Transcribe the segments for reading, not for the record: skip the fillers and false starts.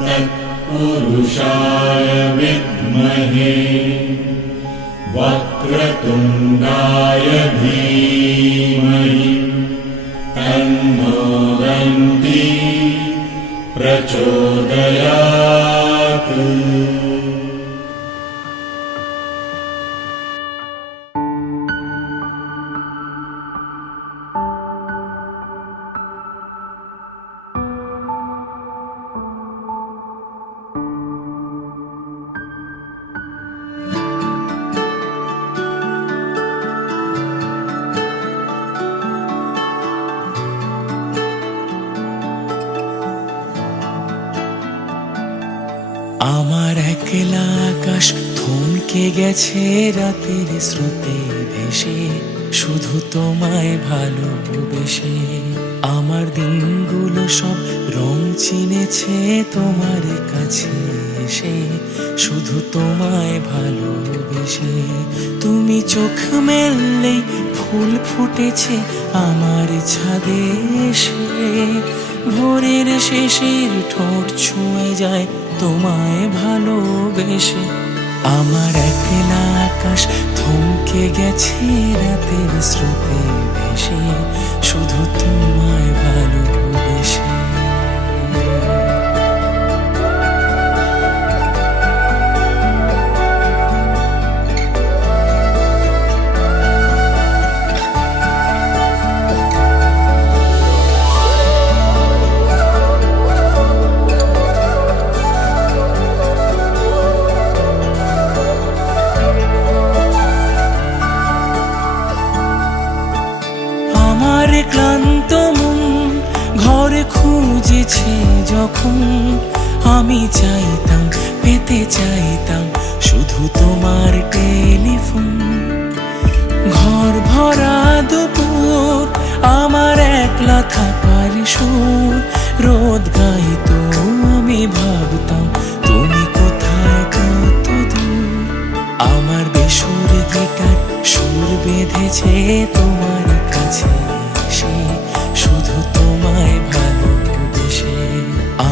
तत्पुरुषाय विद्महे वक्रतुण्डाय धीमहि तन्नो दन्ती प्रचोदयात्। আমার একলা আকাশ থমকে গেছে রাতের স্রোতে ভেসে, শুধু তোমায় ভালোবেসে। আমার দিনগুলো সব রং চিনেছে তোমার কাছে এসে, শুধু তোমায় ভালোবেসে। তুমি চোখ মেললেই ফুল ফুটেছে আমার ছাদে এসে, ভোরের শেষের ঠোঁট ছুঁয়ে যায় তোমায় ভালোবেসে। আমার একলা আকাশ থমকে গেছে রাতের স্রোতে ভেসে, শুধু তোমায় ভালোবেসে। ক্লান্ত মন ঘরে খুঁজেছে যখন, আমি চাইতাম পেতে চাইতাম শুধু তোমার টেলিফোন। ঘর ভরা দুপুর আমার একলা থাকার সুর, রোদ গাইতো আমি ভাবতাম তুমি কোথায় কত দূর। আমার বেসুর গিটার সুর বেঁধেছে তোমার কাছে, শুধু তোমায় ভালোবেসে।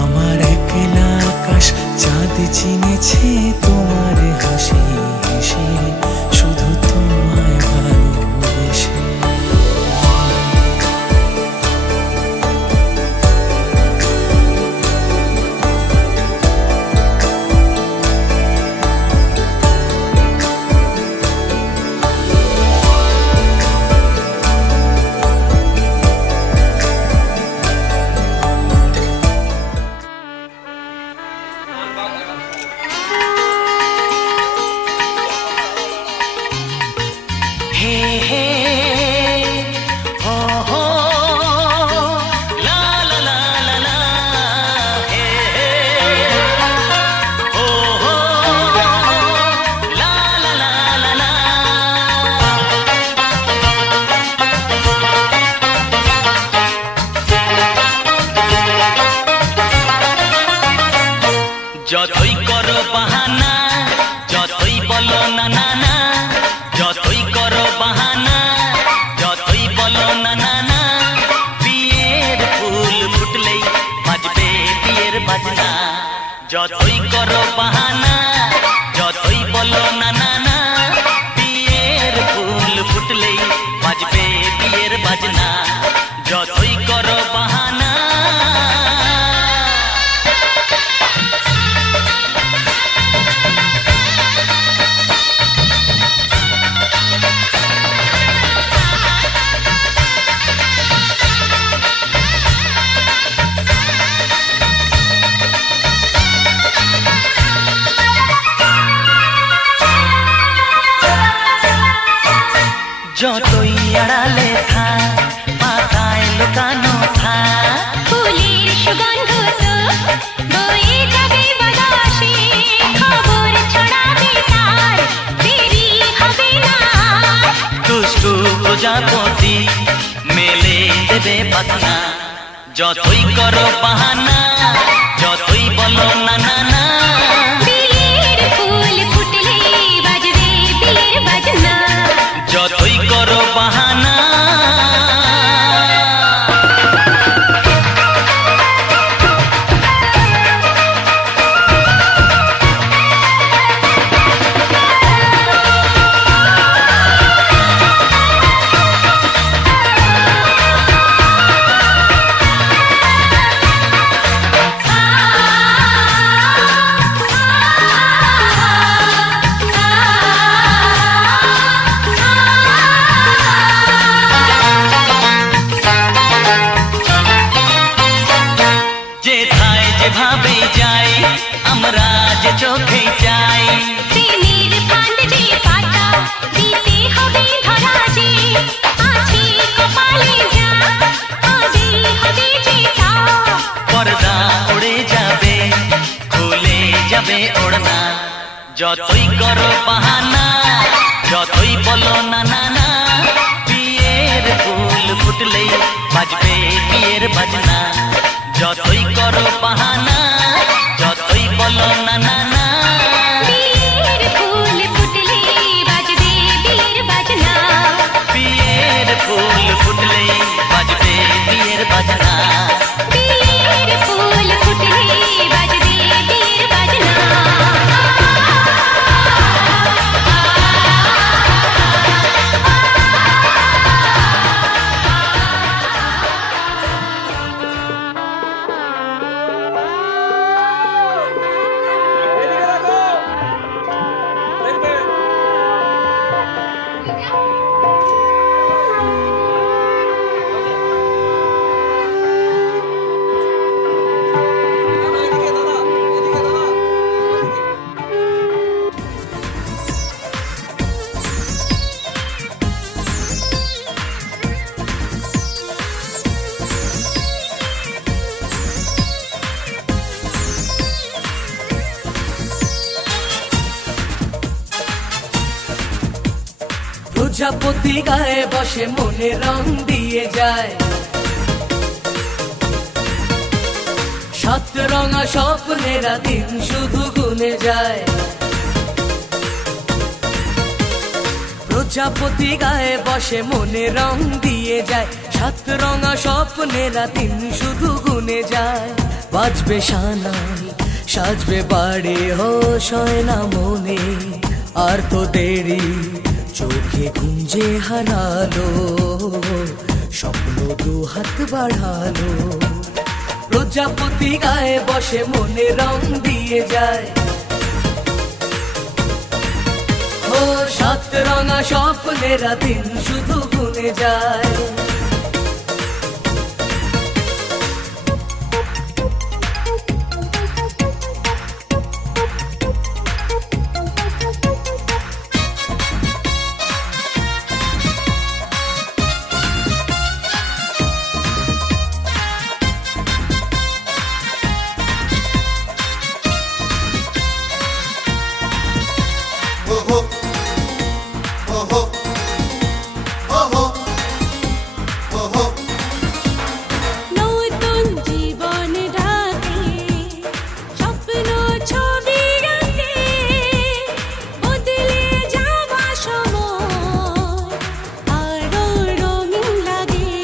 আমার একলা আকাশ চাঁদ চিনেছে তোমার হাসি হেসে, শুধু তোমায় ভালোবেসে। যতই করো বাহানা, যতই বলো না না না, যতই করো বাহানা, যতই বলো না না না, বিয়ের ফুল ফুটলেই বাজবে বিয়ের বাজনা। যতই করো বাহানা, যতই বলো না না না, বিয়ের ফুল ফুটলেই বাজবে বিয়ের বাজনা। যতই করো বাহানা। যতই আড়ালে থাক পাতায় লুকানো থাক, ফুলের সুগন্ধ তো বয়ে যাবে বাতাসে, খবর ছড়াবে তার দেরি হবে না। দুষ্টু প্রজাপতি মেলে দেবে পাখনা। যতই করো বাহানা, যতই বলো না না না, বিয়ের ফুল ফুটলে বাজবে বিয়ের বাজনা। যতই করো বাহানা। করো বাহানা, যতই বলো না না না। বিয়ের ফুল ফুটলে বাজবে বিয়ের বাজনা, বিয়ের ফুল ফুটলে বাজবে বিয়ের বাজনা। বিয়ের ফুল ফুটলে বাজবে বিয়ের বাজনা। প্রজাপতি গায়ে বসে মনে রং দিয়ে যায়, সাত রঙা স্বপ্নেরা দিন শুধু গুনে যায়। প্রজাপতি গায়ে বসে মনে রং দিয়ে যায়, সাত রঙা স্বপ্নেরা দিন শুধু গুনে যায়। বাজবে সানাই সাজবে বাড়ি, হোশ হয় না মনে আর তো দেরি, চোখে গুঞ্জে হারালো স্বপ্ন দু হাত বাড়ালো। প্রজাপতি গায়ে বসে মনে রং দিয়ে যায়, ও সাত রঙা স্বপ্নেরা দিন শুধু গুনে যায়। নতুন জীবন ডাকে, স্বপ্ন ছবি আঁকে, বদলে যাওয়া সময় আরো রঙিন লাগে।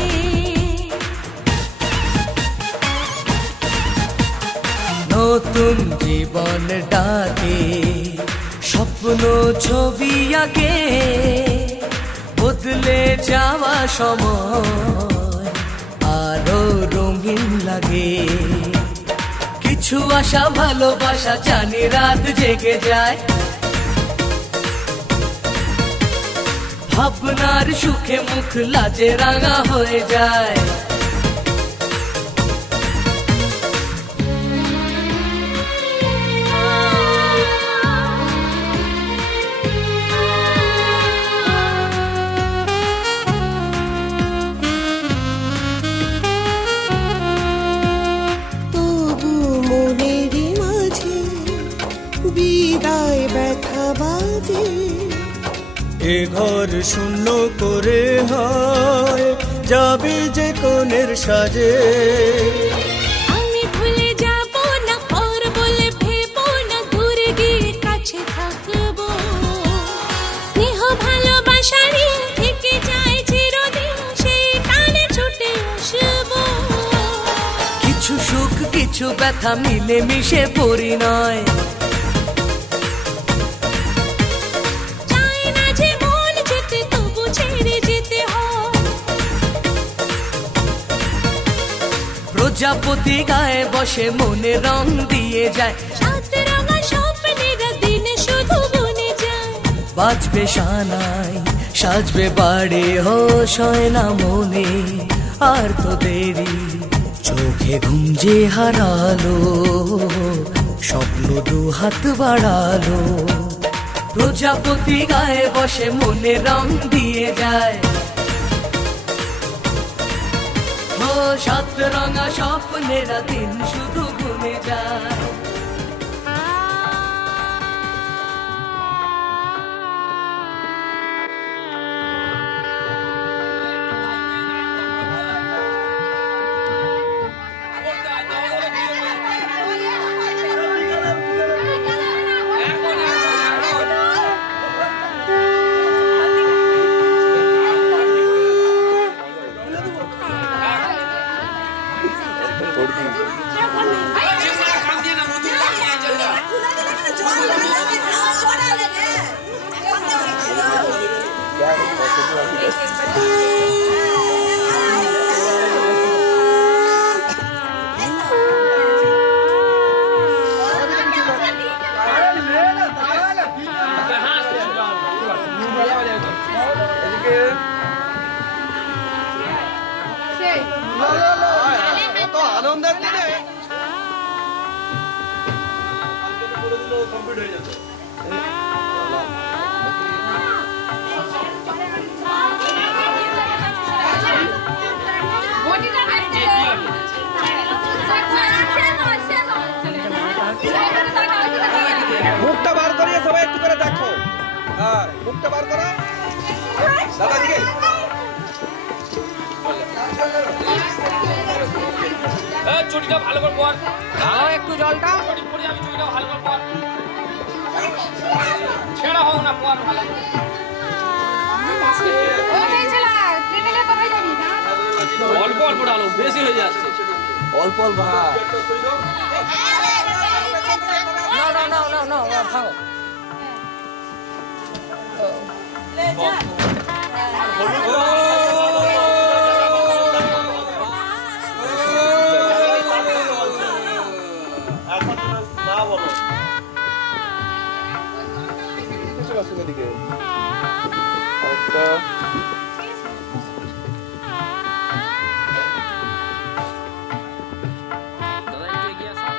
নতুন জীবন ডাকে, স্বপ্ন ছবি আঁকে, বদলে যাওয়া সময় আরো রঙিন লাগে। কিছু আশা ভালোবাসা জানি রাত জেগে যায়, ভাবনার সুখে মুখ লাজে রাঙা হয়ে যায়। তবু মনের মাঝে বিদায় ব্যথা বাজে, এ ঘর শূন্য করে হয় যাবে যে কোণের সাজে। আমি ভুলে যাব না পর বলে ভেবো না, দূরে গিয়ে কাছে থাকবো। স্নেহ ভালোবাসারই থেকে যায় চিরদিন, সেই টানে ছুটে আসবো। কিছু সুখ কিছু ব্যথা মিলে মিশে পরিণয়, চাই না যে মন যেতে, তবু ছেড়ে যেতে হয়। প্রজাপতি গায়ে বসে মনে রং দিয়ে যায়, সাত রঙা স্বপ্নেরা দিন শুধু বনে যায়। বাজবে সানাই সাজবে বাড়ি, হোশ হয় না মনে আর তো দেরি, চোখে ঘুম যে হারালো স্বপ্ন দু হাত বাড়ালো। প্রজাপতি গায়ে বসে মনে রং দিয়ে যায়, ও সাত রঙা স্বপ্নেরা দিন শুধু গুনে যায়। মুখটা বার করিয়ে সবাই একটু করে দেখো। হ্যাঁ, মুখটা বার করো দাদা দিকে। চুটিটা ভালো করে পর, দাও একটু জলটা। চুটি পরে আমি চুটিটা ভালো করে পর, ছেঁড়া হোক না পর ভালো করে। অল্প অল্প ডালো, বেশি হয়ে যাচ্ছে। অল্প অল্প, হ্যাঁ। ভাঙো। দিকে দাদা একটু এগিয়ে আসো।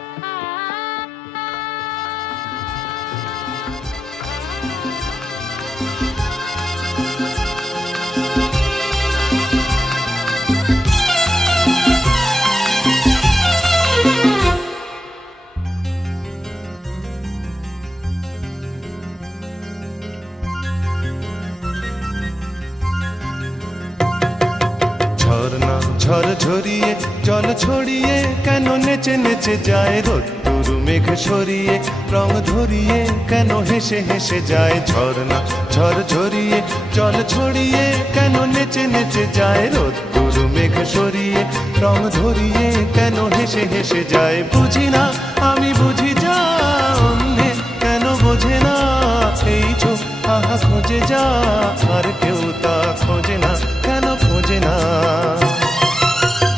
ঝর্ণা ঝড় ঝরিয়ে জল ছড়িয়ে কেন নেচে নেচে যায় রোদ্দুর মেঘ সরিয়ে রং ধরিয়ে কেন হেসে হেসে যায় ঝর্ণা ঝড় ঝরিয়ে জল ছড়িয়ে কেন নেচে নেচে যায় রোদ্দুর মেঘ সরিয়ে রং ধরিয়ে কেন হেসে হেসে যায় বুঝি না আমি বুঝি যা অন্যে কেন বোঝে না এই চোখ আহা খোঁজে যা আর কেউ তা খোঁজে না কেন খোঁজে না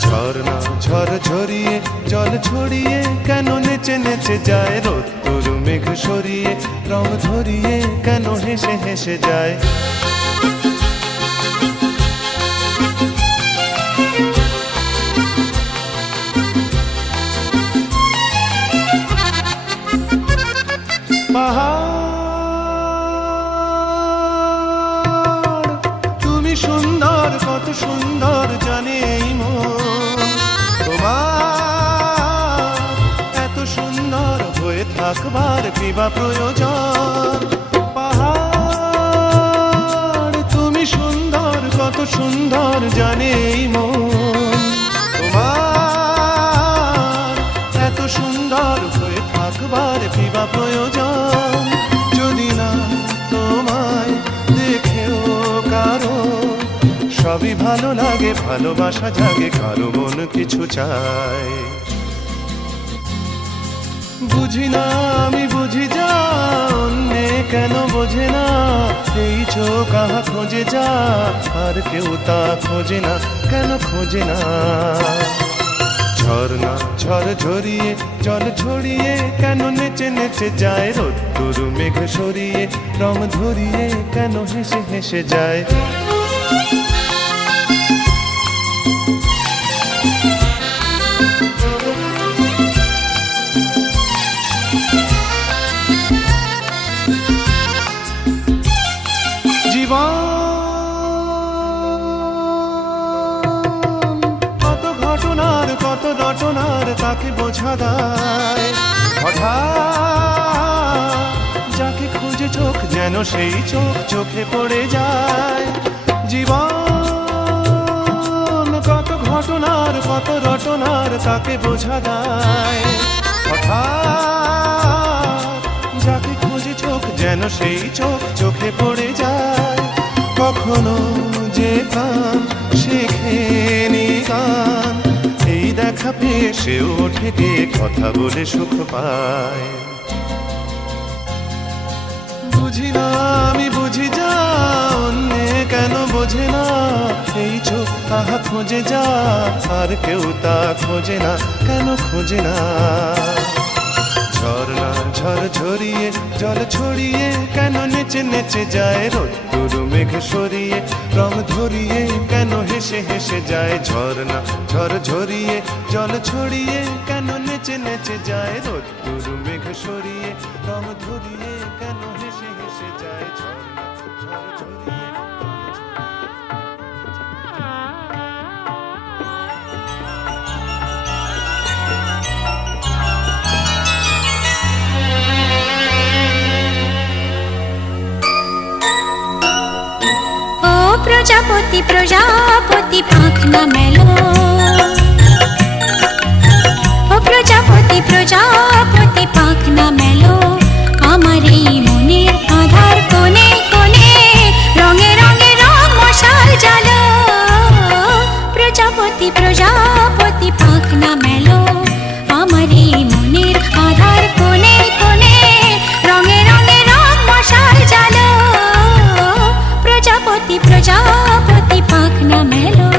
ঝর্ণা ঝড় ঝরিয়ে জল ছড়িয়ে কেন নেচে নেচে যায় রোদ্দুর মেঘ সরিয়ে রং ধরিয়ে কেন হেসে হেসে যায় পাহাড় তুমি সুন্দর কত সুন্দর জানে এই মন তোমার এত সুন্দর হয়ে থাকবার কি বা প্রয়োজন পাহাড় তুমি সুন্দর কত সুন্দর জানে এই মন তোমার এত সুন্দর হয়ে থাকবার কি বা প্রয়োজন যদি না তোমায় দেখেও কারো সবই ভালো লাগে ভালোবাসা জাগে কারো মন কিছু চায় বুঝি না আমি বুঝি যা অন্যে কেন বোঝে না এই চোখ আহা খোঁজে যা আর কেউ তা খোঁজে না কেন খোঁজে না ঝর্ণা ঝড় ঝরিয়ে জল ছড়িয়ে কেন নেচে নেচে যায় রোদ্দুর মেঘ সরিয়ে রং ধরিয়ে কেন হেসে হেসে যায় জীবন কত ঘটনার কত রটনার তাকে বোঝা দায় হঠাৎ যাকে খুঁজে চোখ যেন সেই চোখ চোখে পড়ে যায় জীবন কত ঘটনার কত রটনার তাকে বোঝা দায় হঠাৎ যাকে খুঁজে চোখ যেন সেই চোখ চোখে পড়ে যায় কখনো যে কান শেখেনি গান এই দেখা পেয়ে সেও ওঠে গিয়ে কথা বলে সুখ পায় বুঝি না আমি বুঝি যা অন্যে কেন বোঝে না এই চোখ আহা খোঁজে যা, আর কেউ তা খোঁজে না, কেন খোঁজে না? ঝর্ণা ঝড় ঝরিয়ে জল ছড়িয়ে কেন নেচে নেচে যায়, রোদ্দুর মেঘ সরিয়ে রং ধরিয়ে কেন হেসে হেসে যায়। ঝর্ণা ঝড় ঝরিয়ে জল ছড়িয়ে কেন নেচে নেচে যায়, রোদ্দুর মেঘ সরিয়ে রং ধরিয়ে কেন হেসে হেসে যায়। ঝর্ণা ঝড় ঝরিয়ে প্রজাপতি প্রজাপতি পাখ না মেলো, ও প্রজাপতি প্রজাপতি পাখ না মেলো, আমার এই মনের আধার কোণে কোণে রঙে রঙে রং মশাল জ্বালো। প্রজাপতি প্রজাপতি পাখ না মেলো, আমার এই মনের আধার কোণে কোণে রঙে রঙে রং মশাল জ্বালো। প্রজাপতি প্রজাপতি পাখ না মেলো।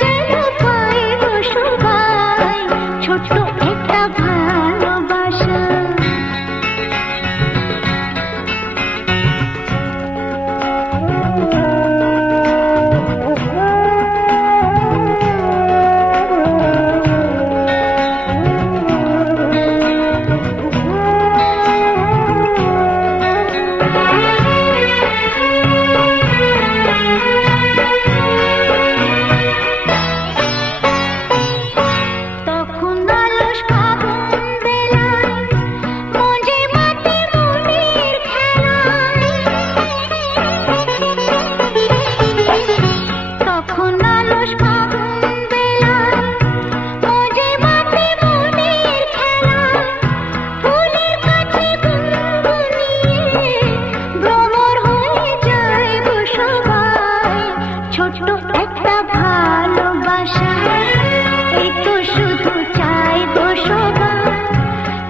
যেন পাই গো সবাই ছোট্ট একটা ভালোবাসা। তখন আলস ফাগুন বেলায় মজে মাটি মনের খেলায়। তখন আলস ফাগুন বেলায় মজে মাটি মনের খেলায়। ফুলের কাছে গুনগুনিয়ে ভ্রমর হয়ে যায় গো সবাই ছোট্ট একটা ভালোবাসা। এই তো শুধু চাই গো সবাই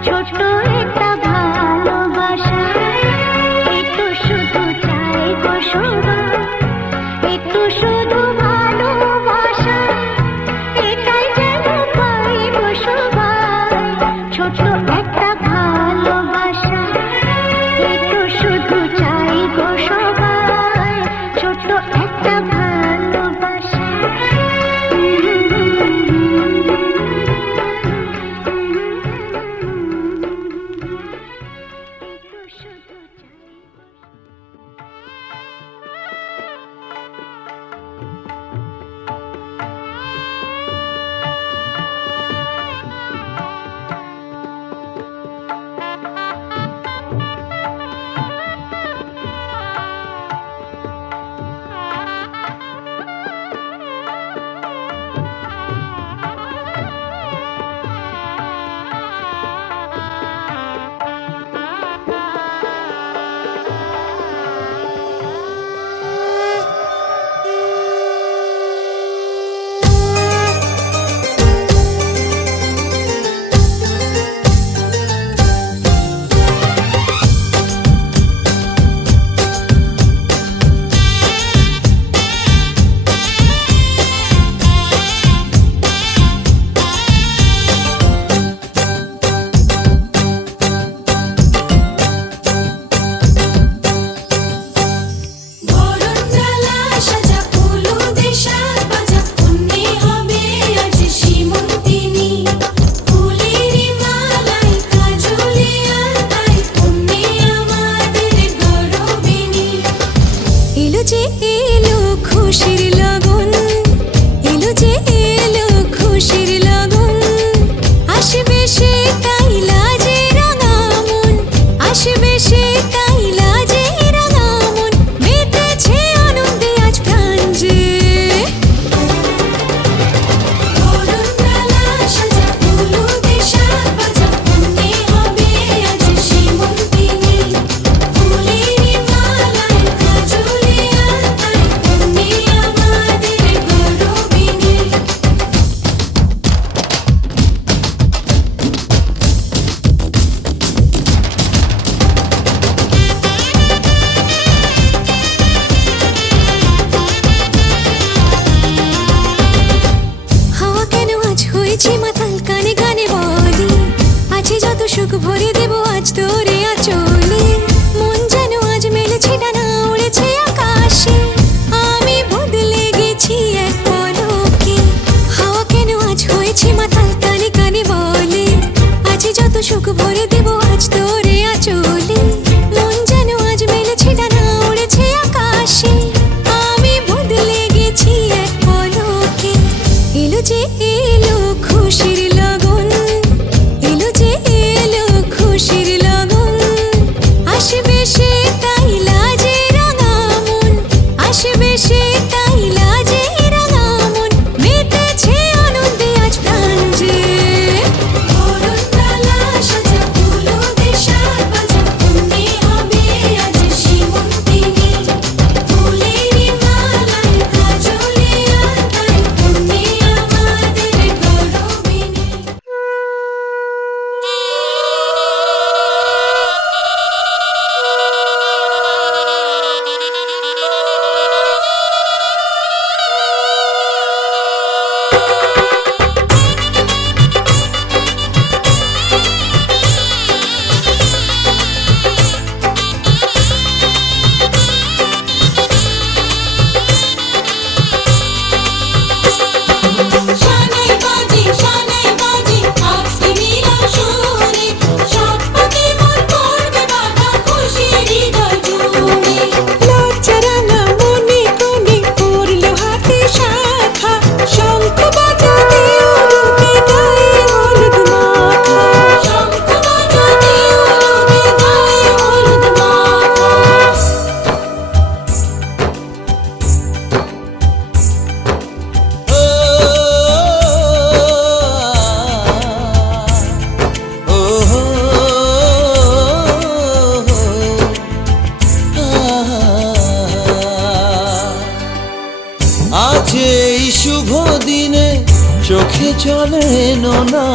ছোট্ট একটা ভালোবাসা। এই তো শুধু চাই গো সবাই একটু শুধু ভালোবাসা। এটাই যেন পাই গো সবাই ছোট্ট একটা ভালোবাসা। একটু শুধু চাই গো সবাই ছোট্ট একটা ভালোবাসা। একটু শুধু চাই। এলো যে এলো খুশির লগন, এলো যে এলো খুশির লগন। আসবে সে তাই লাজে রাঙা মন, আসবে সে তাই লাজে রাঙা মন। মেতেছে আনন্দে আজ প্রাণ যে। মাতাল কানে কানে বলি আছে যত সুখ ভরে দেব আজ তোরে আঁচলে। মন যেন আজ মেলেছে ডানা উড়েছে আকাশে, আমি বদলে গেছি এক পলকে। হাওয়া কেন আজ হয়েছে মাতাল কানে কানে বলে আছে যত সুখ ভরে দেব আজ তোরে আঁচলে। মন যেন আজ মেলেছে ডানা উড়েছে আকাশে, আমি বদলে গেছি এক পলকে। এলো যে এলো খুশির লগন, এলো যে এলো খুশির লগন। আসবে সে তাই লাজে রাঙা মন, আসবে সে তাই লাজে রাঙা মন। মেতেছে আনন্দে আজ প্রাণ যে। দিনে চোখে চলে না,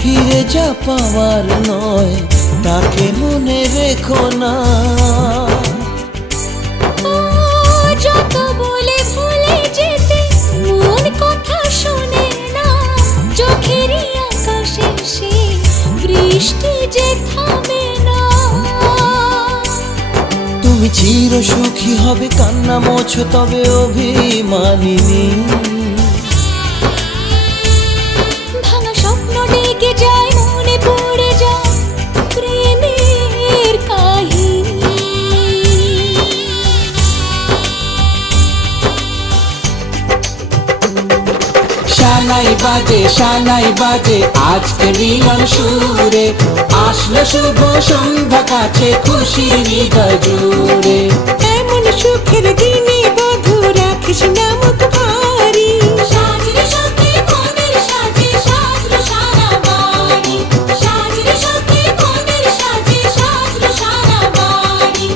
ফিরে যা পাওয়ার নয় তাকে মনে রেখো না। ও যত বলে ভুলে যেতে মন কথা শোনে না, চোখেরই আকাশে সে বৃষ্টি যে থামে না। তুমি চির সুখী হবে কান্না মোছো তবে অভিমানিনী। ভাঙা স্বপ্ন ডেকে যায় মনে পড়ে যায় প্রেমের কাহিনী। শানাই বাজে আজকে মিলন সুরে, আসলো শুভ সন্ধ্যা কাছে খুশির হৃদয় জুড়ে। এমন সুখের দিনে বধূ রাখিস না মুখ ভারী। সাজরে সাথে মনের সাজে সাজলো সারা বাড়ি, সাজরে সাথে মনের সাজে সাজলো সারা বাড়ি।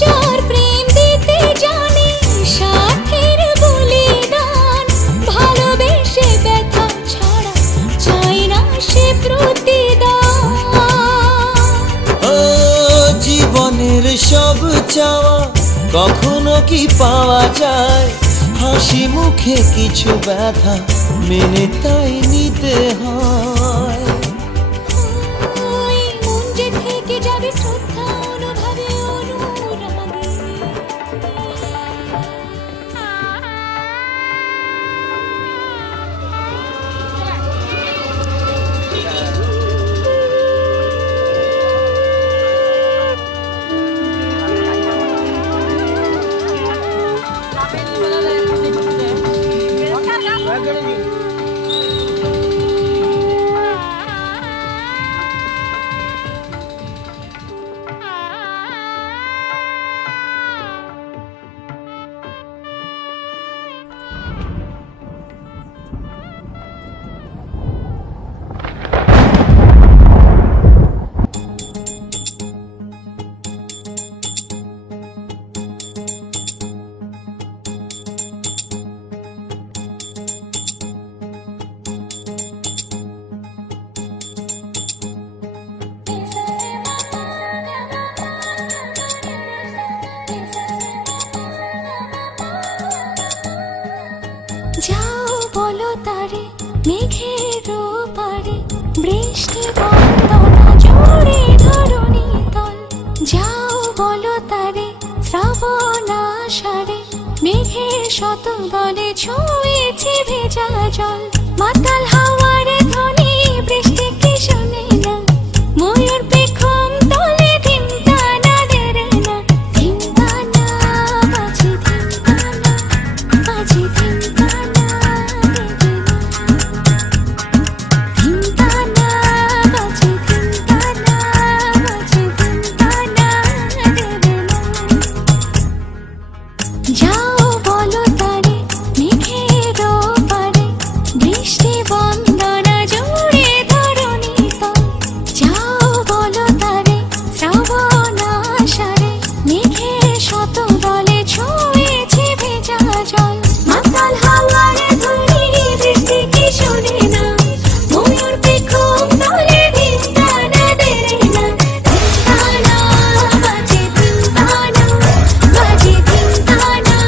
যার প্রেম দিতে জানে সাথের বলিদান, ভালোবেসে ব্যথা ছাড়া চাই না সে প্রতিদান। ও জীবনের সব চাওয়া কখনো কি পাওয়া যায়, হাসি মুখে কিছু ব্যথা মেনে তাই নিতে হয়। ওই মন যে থেকে যাবে শ্রদ্ধা অনুভবে অনুরাগে। যাও বলো তারে মেঘের পারে, বৃষ্টি বন্দনা জোরে ধরণী তল। যাও বলো তারে শ্রাবণ আষাঢ়ে, মেঘের শত দলে ছুঁয়েছে ভেজা জল। মাতাল হাওয়ার ধ্বনি বৃষ্টি কি শোনে না, ময়ূর পেখম তলে ধিমতানা দেরে না। ধিমতানা বাজে ধিমতানা বাজে ধিমতানা দেরে না। ধিমতানা বাজে ধিমতানা বাজে ধিমতানা দেরে না। যাও বলো তারে মেঘের পারে, বৃষ্টি বন্দনা জোরে ধরণী তল। যাও বলো তারে শ্রাবণ আষাঢ়ে, মেঘের শত দলে ছুঁয়েছে ভেজা জল। মাতাল হাওয়ার ধ্বনি বৃষ্টি কি শোনে না, ময়ূর পেখম তলে ধিমতানা দেরে না। ধিমতানা বাজে ধিমতানা বাজে ধিমতানা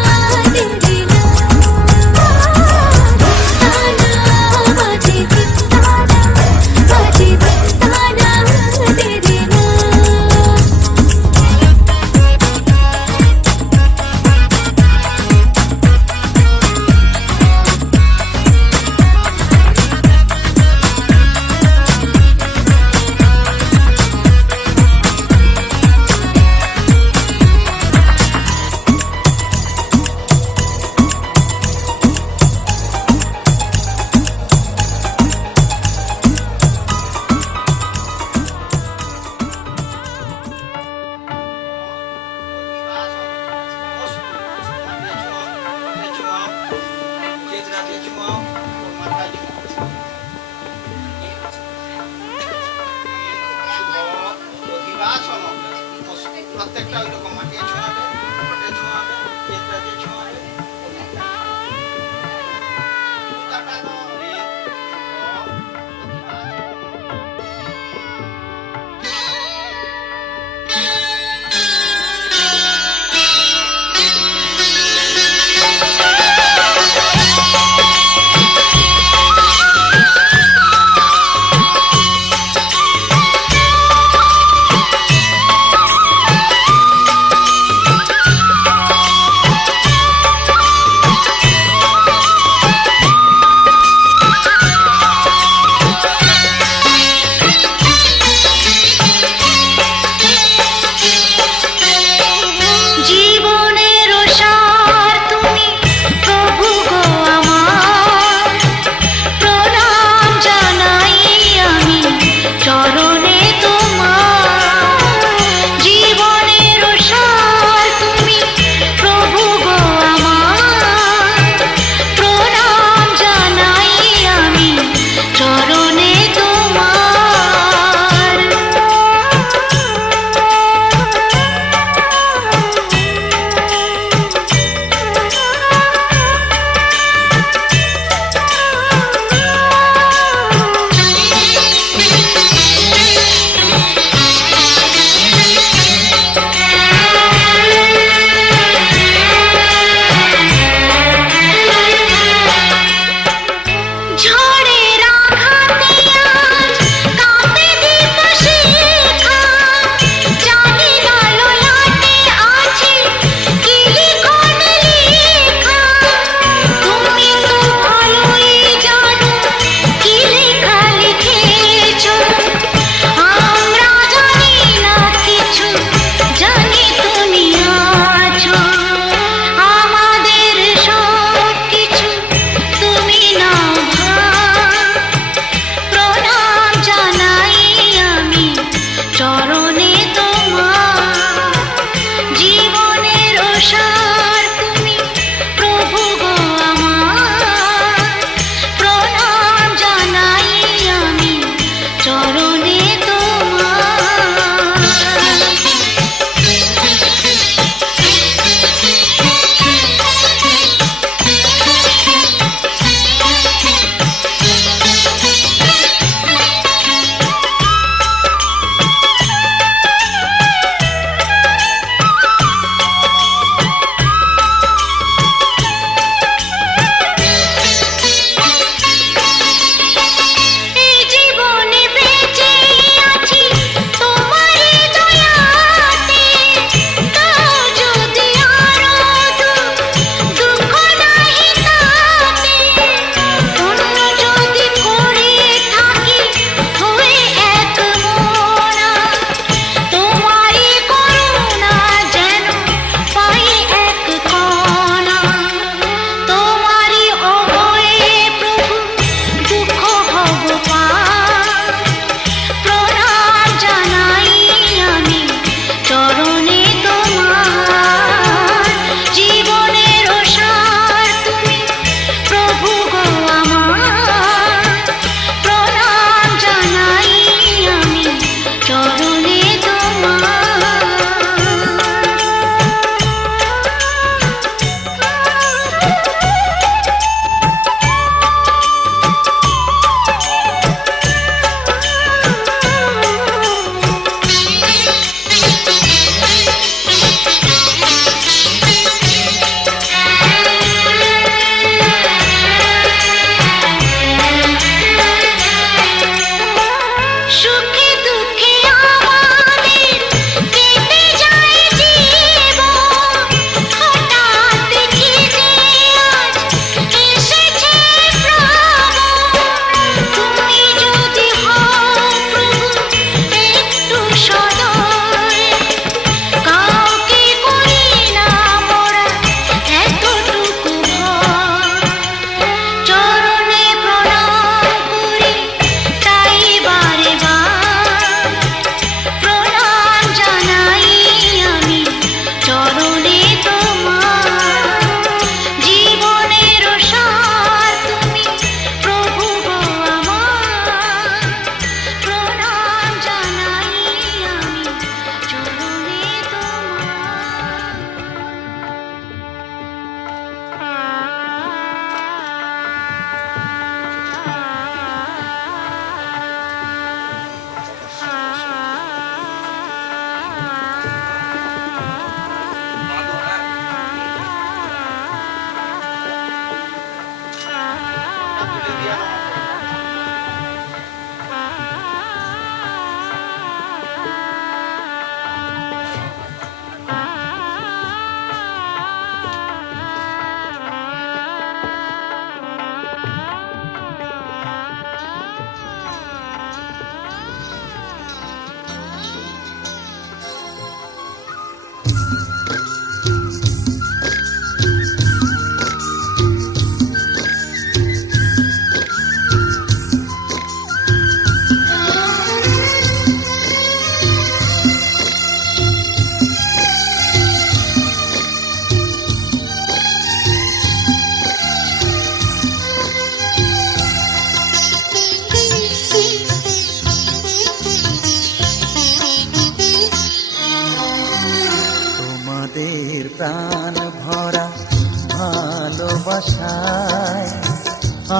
ভালোবাসায়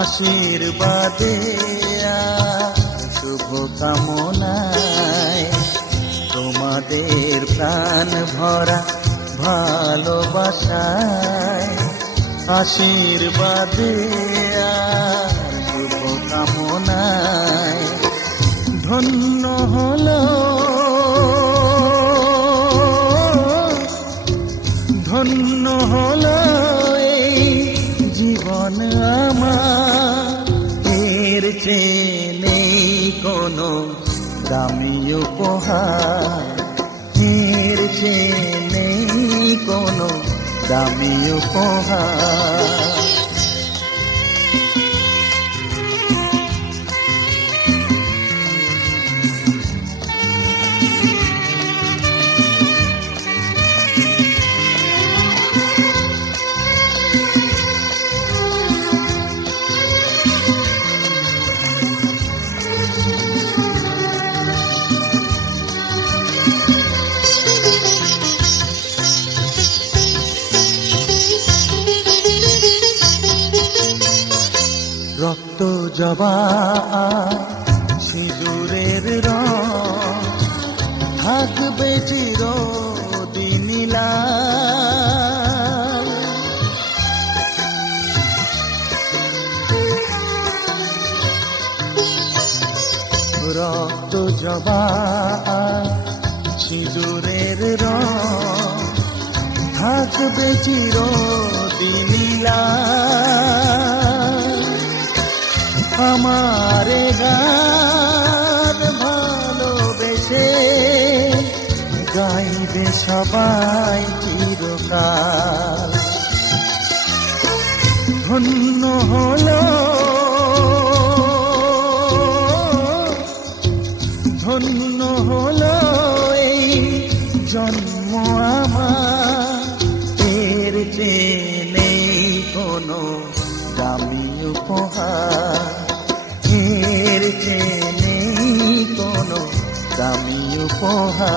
আশীর্বাদে আর শুভ কামনায় তোমাদের প্রাণ ভরা ভালোবাসায় আশীর্বাদে আর শুভ কামনায় ধন্য হলো ধন্য হলো এই জীবন আমার, এর চেয়ে নেই কোনো দামি উপহার, এর চেয়ে নেই কোনো দামি উপহার। রক্ত জবা সিঁদুরের রং থাকবে চিরদিন লাল। রক্ত জবা সিঁদুরের রং থাকবে চিরদিন লাল। আমারে গান ভালোবেসে গাইবে সবাই চিরকাল। ধন্য হলো ধন্য হলো এই জন্ম আমার, এর চেয়ে নেই কোনো দামি উপহার, এর চেয়ে নেই কোনো দামি উপহার।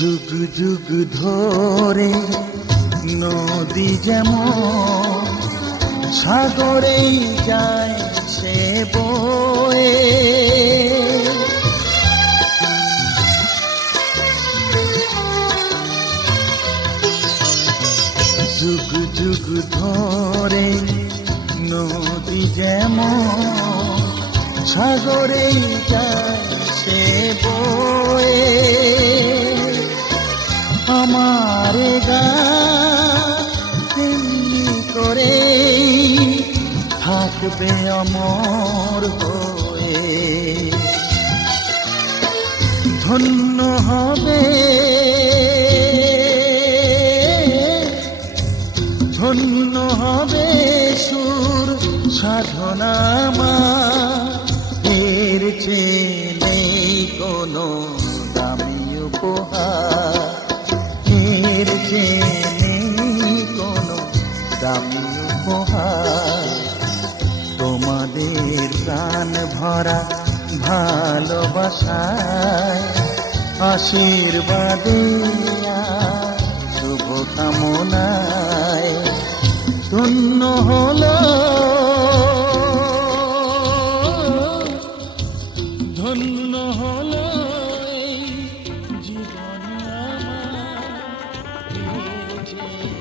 যুগ যুগ ধরে নদী যেমন সাগরেই যায় সে বয়ে, যুগ যুগ ধরে নদী যেমন সাগরেই যায় সে বয়ে, আমারে গানি করে থাকবে অমর হয়ে। ধন্য হবে ধন্য হবে সুর সাধনা আমার, এর চেয়ে নেই কোনো দামি উপহার, এর চেয়ে নেই কোনো দামি উপহার। তোমাদের প্রাণ ভরা ভালোবাসায় আশীর্বাদে আর শুভ কামনায় ধন্য হলো ধন্য হলো এই জীবন আমার, এর চেয়ে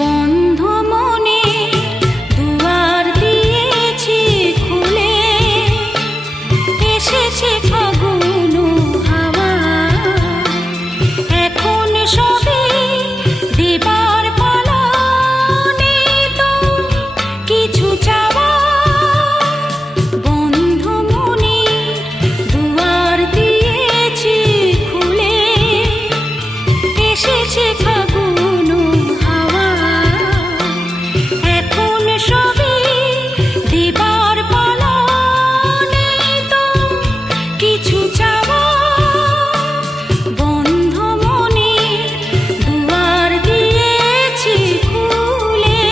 বন্ধ মনে দুয়ার দিয়েছি খুলে, এসেছে ফাগুন হাওয়া, এখন সবে দেবার পালা, নেই তো কিছু চাওয়া। বন্ধ মনে দুয়ার দিয়েছি খুলে, এসেছে ফাগুন হাওয়া, এখন সবে দেবার পালা, নেই তো কিছু চাওয়া। বন্ধ মনে দুয়ার দিয়েছি খুলে।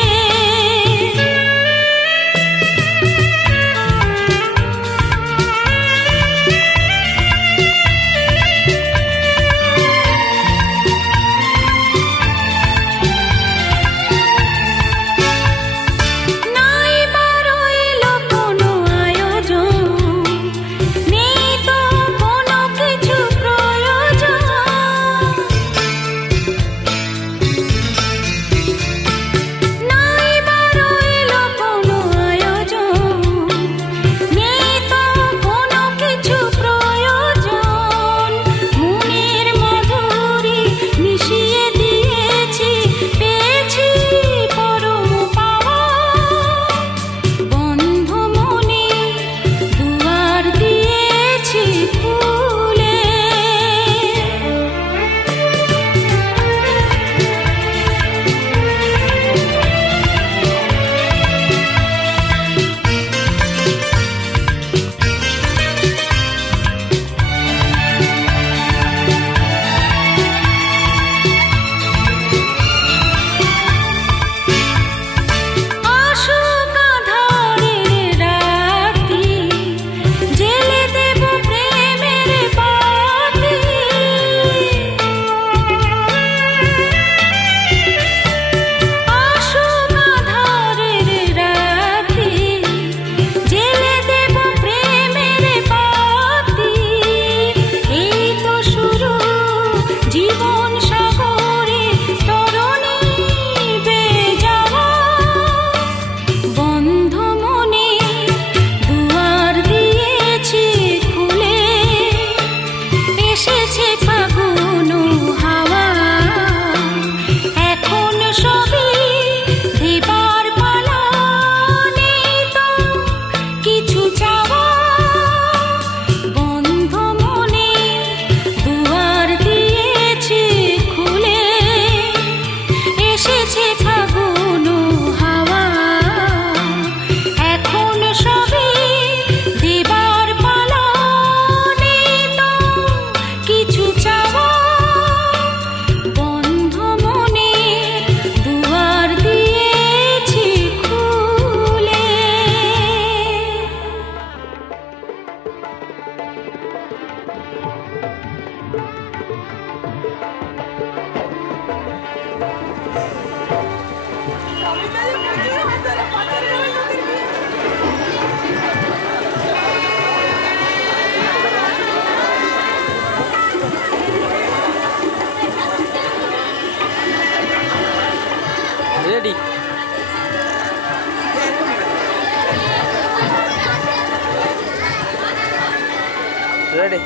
নাই বা রইল কোনো আয়োজন, নেই তো কোনো কিছু প্রয়োজন। নাই বা রইল কোনো আয়োজন, নেই তো কোনো কিছু প্রয়োজন। মনের মাধুরী মিশিয়ে দিয়েছি, পেয়েছি পরম পাওয়া। বন্ধ মনে দুয়ার দিয়েছি খুলে। আসুক আঁধারের রাতি, জেলে দেব প্রেমের বাতি। আসুক আঁধারের রাতি, জেলে দেব প্রেমের বাতি। এই তো শুরু জীবন সাগরে তরণী বেয়ে যাওয়া। বন্ধ মনে দুয়ার দিয়েছি খুলে, এসেছে ফাগুন হাওয়া, এখন সবে দেবার পালা, নেই তো কিছু চাওয়া। বন্ধ মনে দুয়ার দিয়েছি খুলে, এসেছে ফাগুন হাওয়া, এখন সবে দেবার পালা, নেই তো কিছু চাওয়া। বন্ধ মনে দুয়ার দিয়েছি খুলে। রেডি। রেডি।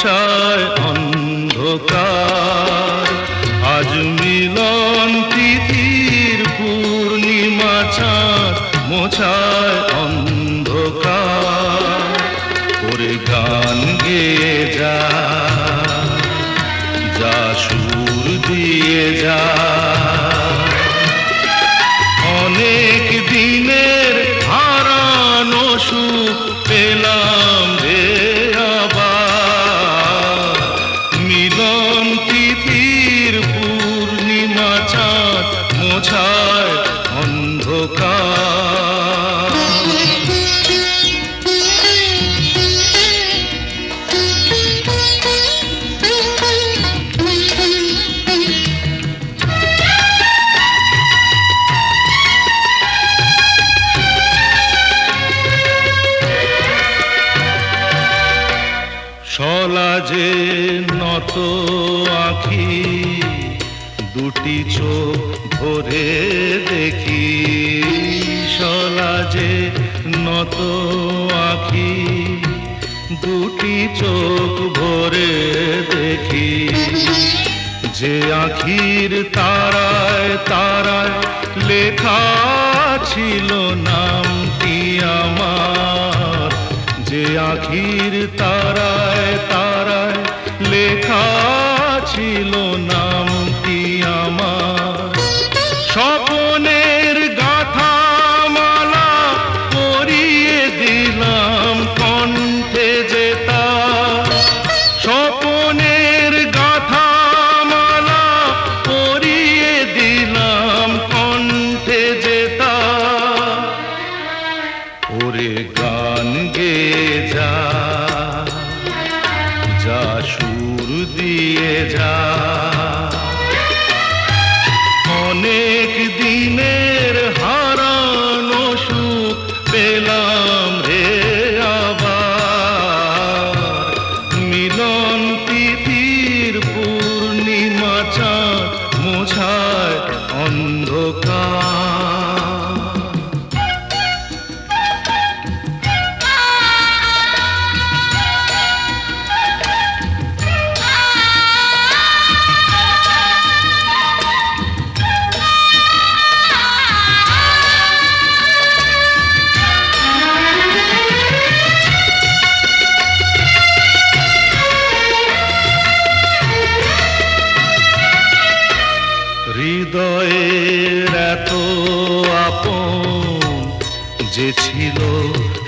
মোছায় অন্ধকার আজ মিলন তিথির পূর্ণিমা চাঁদ মোছায় অন্ধকার ওরে গান গেয়ে যা যা সুর দিয়ে যা অনেক দিনের হারানো সুখ পেলাম রে আবার মিলন তিথির পূর্ণিমা চাঁদ মোছায় অন্ধকার সলাজে নত আঁখি দুটি চোখ ভরে দেখি সলাজে নত আঁখি দুটি চোখ ভরে দেখি যে আঁখির তারায় তারায় লেখা ছিল নামটি আমার যে আঁখির তারায় তারায় লেখা ছিল নামটি আমার স্বপনের গাথা মালা পরিয়ে দিলাম কণ্ঠে যেতা স্বপনের গাথা মালা পরিয়ে দিলাম কণ্ঠে যেতা ওরে গান গেয়ে যা যা সুর দিয়ে যা অনেক দিনের হারানো সুখ পেলাম রে আবার মিলন তিথির পূর্ণিমা চাঁদ মোছায় অন্ধকার হৃদয়ের এত আপন যে ছিল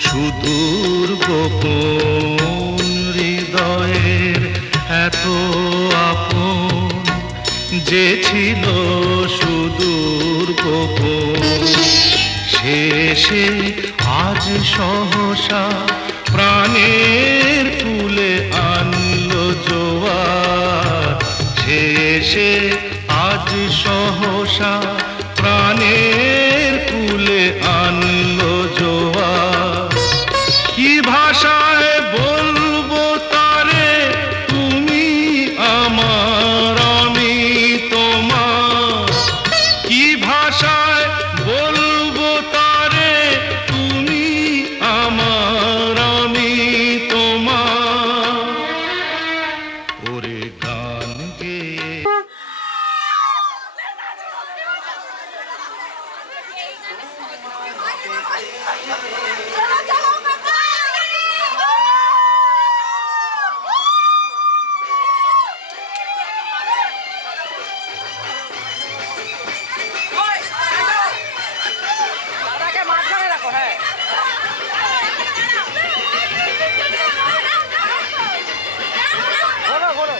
সুদূর গোপন হৃদয়ের এত আপন যে ছিল সুদূর গোপন শেষে আজ সহসা প্রাণের কুলে আনলো জোয়ার শেষে আজ সহসা প্রাণের কুলে আনলো জোয়ার কি ভাষায় বলবো তারে তুমি আমার আমি তোমার কি ভাষায় বলবো তারে তুমি আমার আমি তোমার ওরে গান গেয়ে দাদাকে মাঝখানে রাখো হ্যাঁ ঘোরো ঘোরো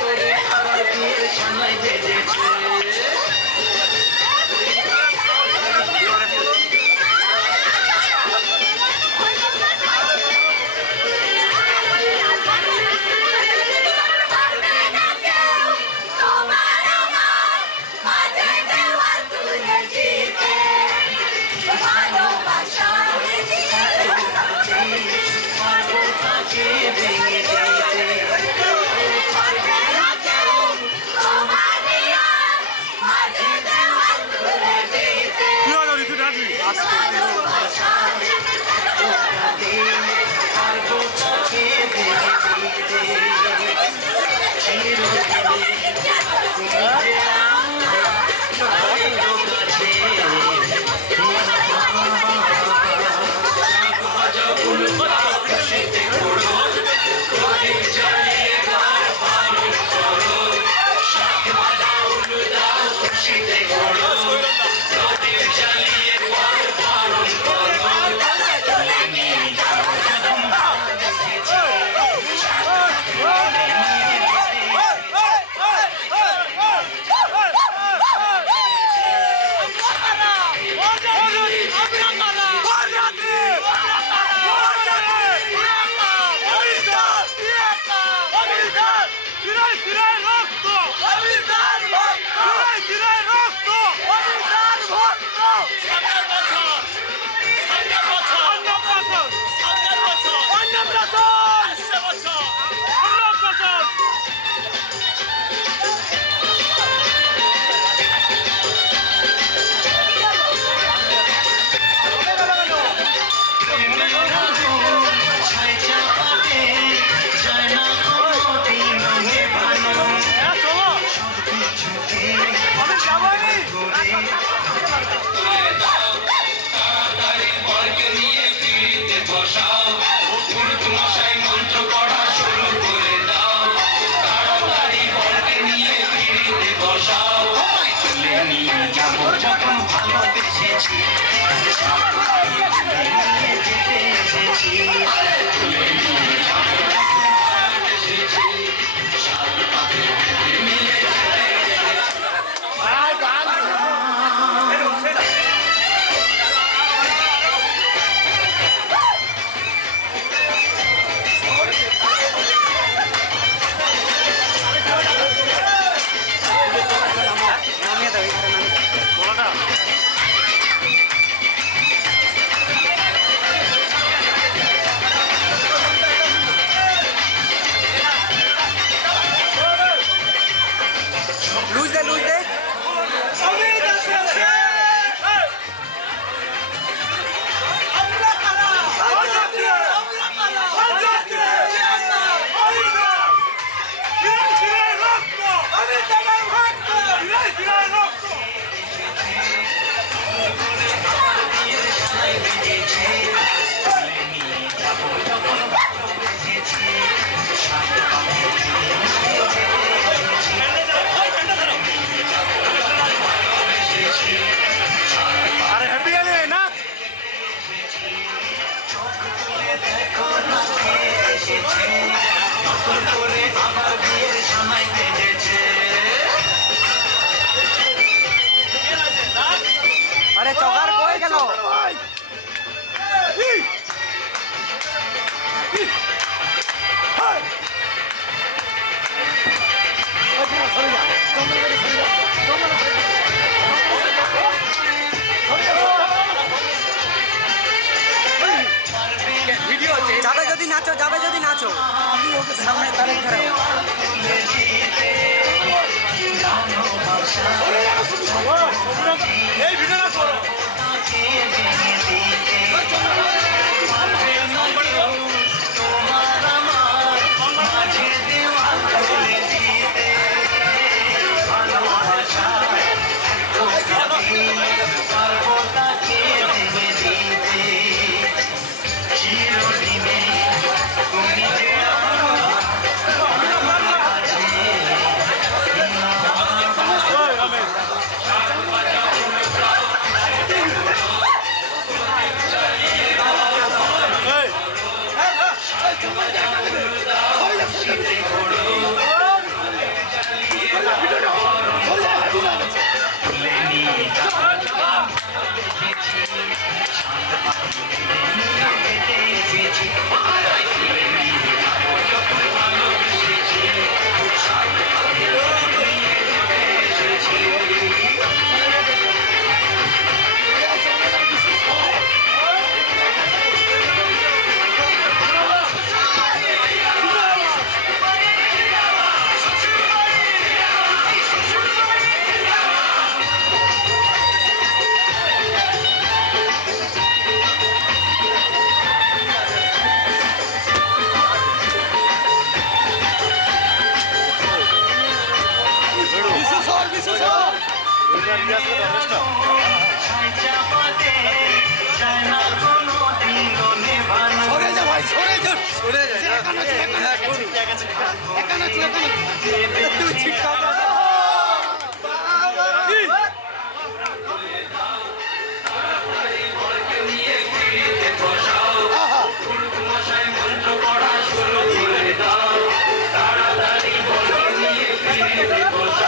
করে আমার বিয়ের সময় বেজেছে আরে চকার কই গেল যাবে যদি নাচো যাবে যদি নাচো আমি ওকে সামনে তারিখ ধরে এই ভিডিওটা করো সরে যা ভাই, সরে যা, সরে যা। তুই ছিটকা তাড়াতাড়ি বলে নিয়ে ফিরে বসা